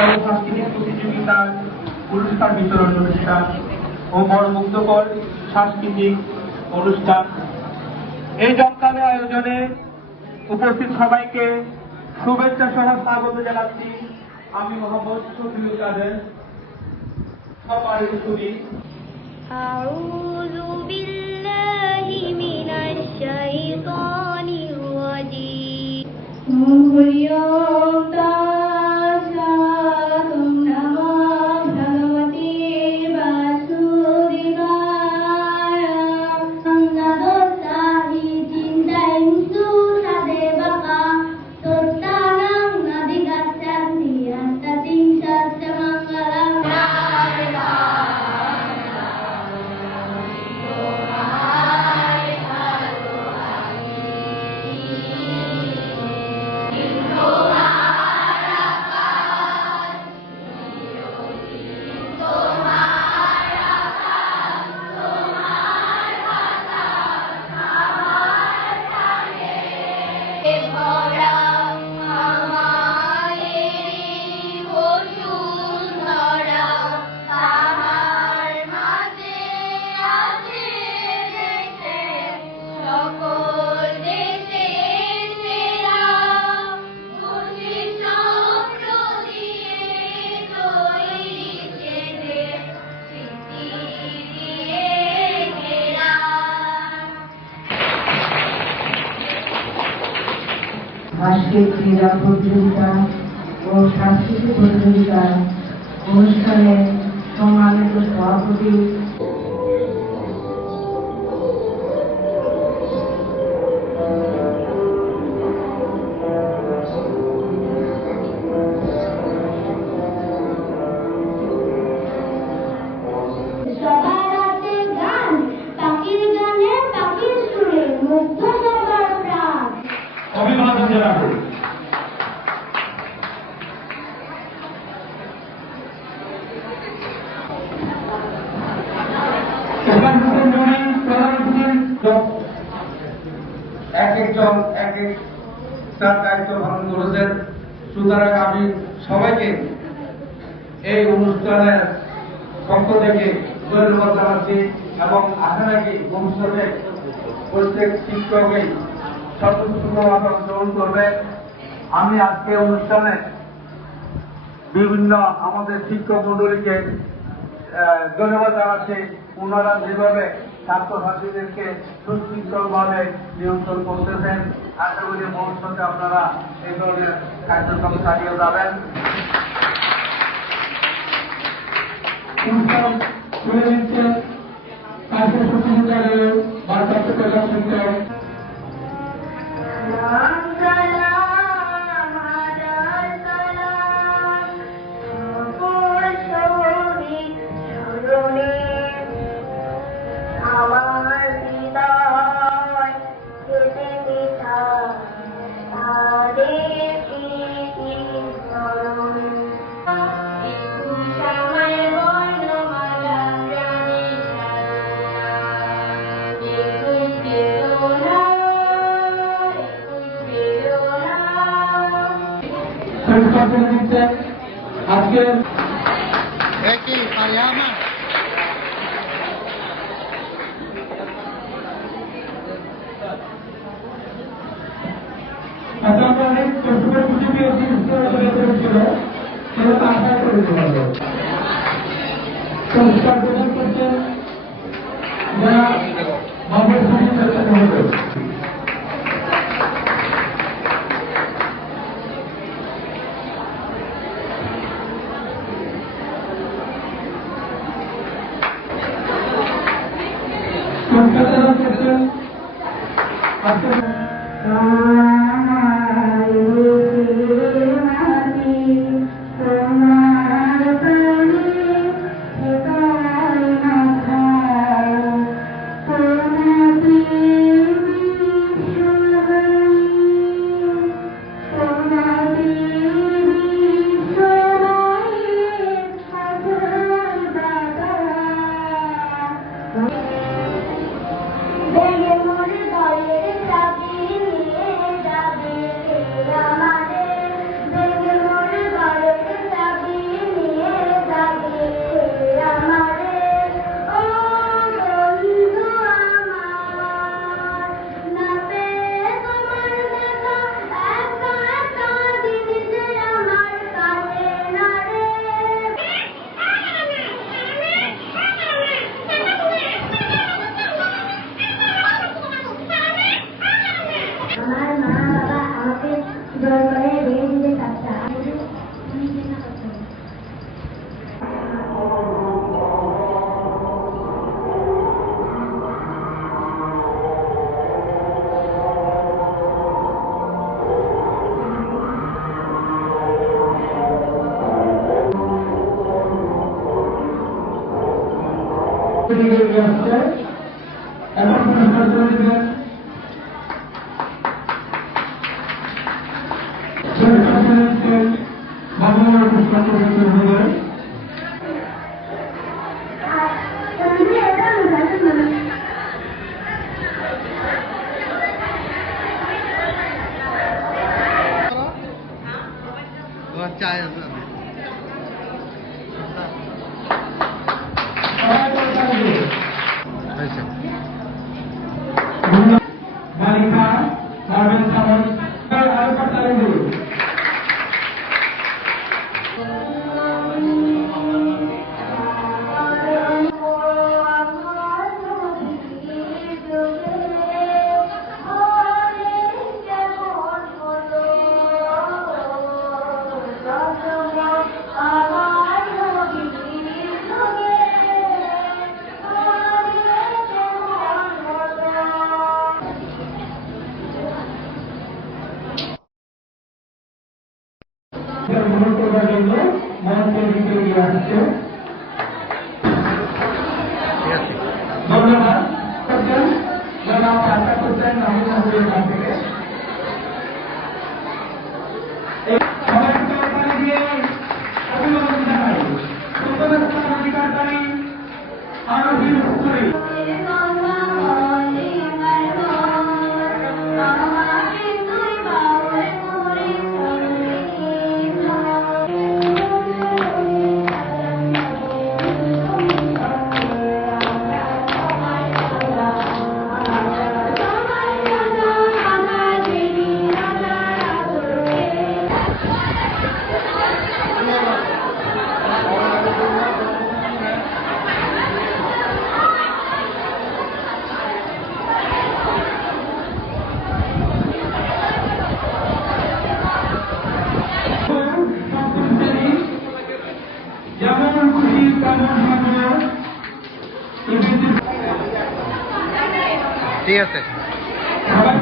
ও সাংস্কৃতিক প্রতিযোগিতার পুরস্কার বিতরণ অনুষ্ঠান ও মনোমুগ্ধকর সাংস্কৃতিক অনুষ্ঠান। এই জমকালো আয়োজনে উপস্থিত সবাইকে শুভেচ্ছা সহ স্বাগত জানাচ্ছি। আমি মোহাম্মদ শফিউল কাদের, সম্মানিত সুধী। আউযু বিল্লাহি মিনাশ শাইতানির রাজীম। আজকের ক্রীড়া প্রতিযোগিতা ও সাংস্কৃতিক প্রতিযোগিতা অনুষ্ঠানে সম্মানিত সভাপতি অভিবাদন জানাবো। এক একজন এক এক তার দায়িত্ব পালন করেছেন। সুতরাং আমি সবাইকে এই অনুষ্ঠানের পক্ষ থেকে ধন্যবাদ জানাচ্ছি এবং আশা রাখি ভবিষ্যতে প্রত্যেক শিক্ষকই সর্বোত্তমভাবে অংশগ্রহণ করবে। আমি আজকে অনুষ্ঠানে বিভিন্ন আমাদের শিক্ষক মন্ডলীকে ধন্যবাদ জানাচ্ছি। ওনারা যেভাবে ছাত্রছাত্রীদেরকে সুশৃঙ্খলভাবে নিয়ন্ত্রণ করতেছেন। আশা করি ভবিষ্যতে আপনারা এই ধরনের কার্যক্রম চালিয়ে যাবেন। তুলে দিচ্ছেন আজকের প্রতিযোগিতার ভারপ্রাপ্ত প্রধান শিক্ষক আজকে একই পায়ামা আচ্ছা অনেক কষ্টকর প্রতিযোগী ছিল সেটা আশা করে দেওয়া সংস্কার প্রদান করছেন যারা আমাদের সঙ্গে চর্চা করবে। সংস্কার করছেন আজকে এগিয়ে আসছে এখন পুরস্কার তুলে দিবেন বাংলা পুরস্কার তুলে দিবেন তোমার চায় আছে আচ্ছা বালিকা গার্মেন্ট সামন আরো পাঠালেন গ্রহণ করার জন্য মঞ্চের দিকে এগিয়ে আসছে ধন্যবাদ জনাব আশা করছেন আমি মহোদয়ের কাছ থেকে সবাইকে সরকারি দিয়ে অভিনন্দন জানাই প্রথমে স্থান অধিকারী আরো বিরোধী যেমন খুশি তেমন ভাবে ঠিক আছে সবাই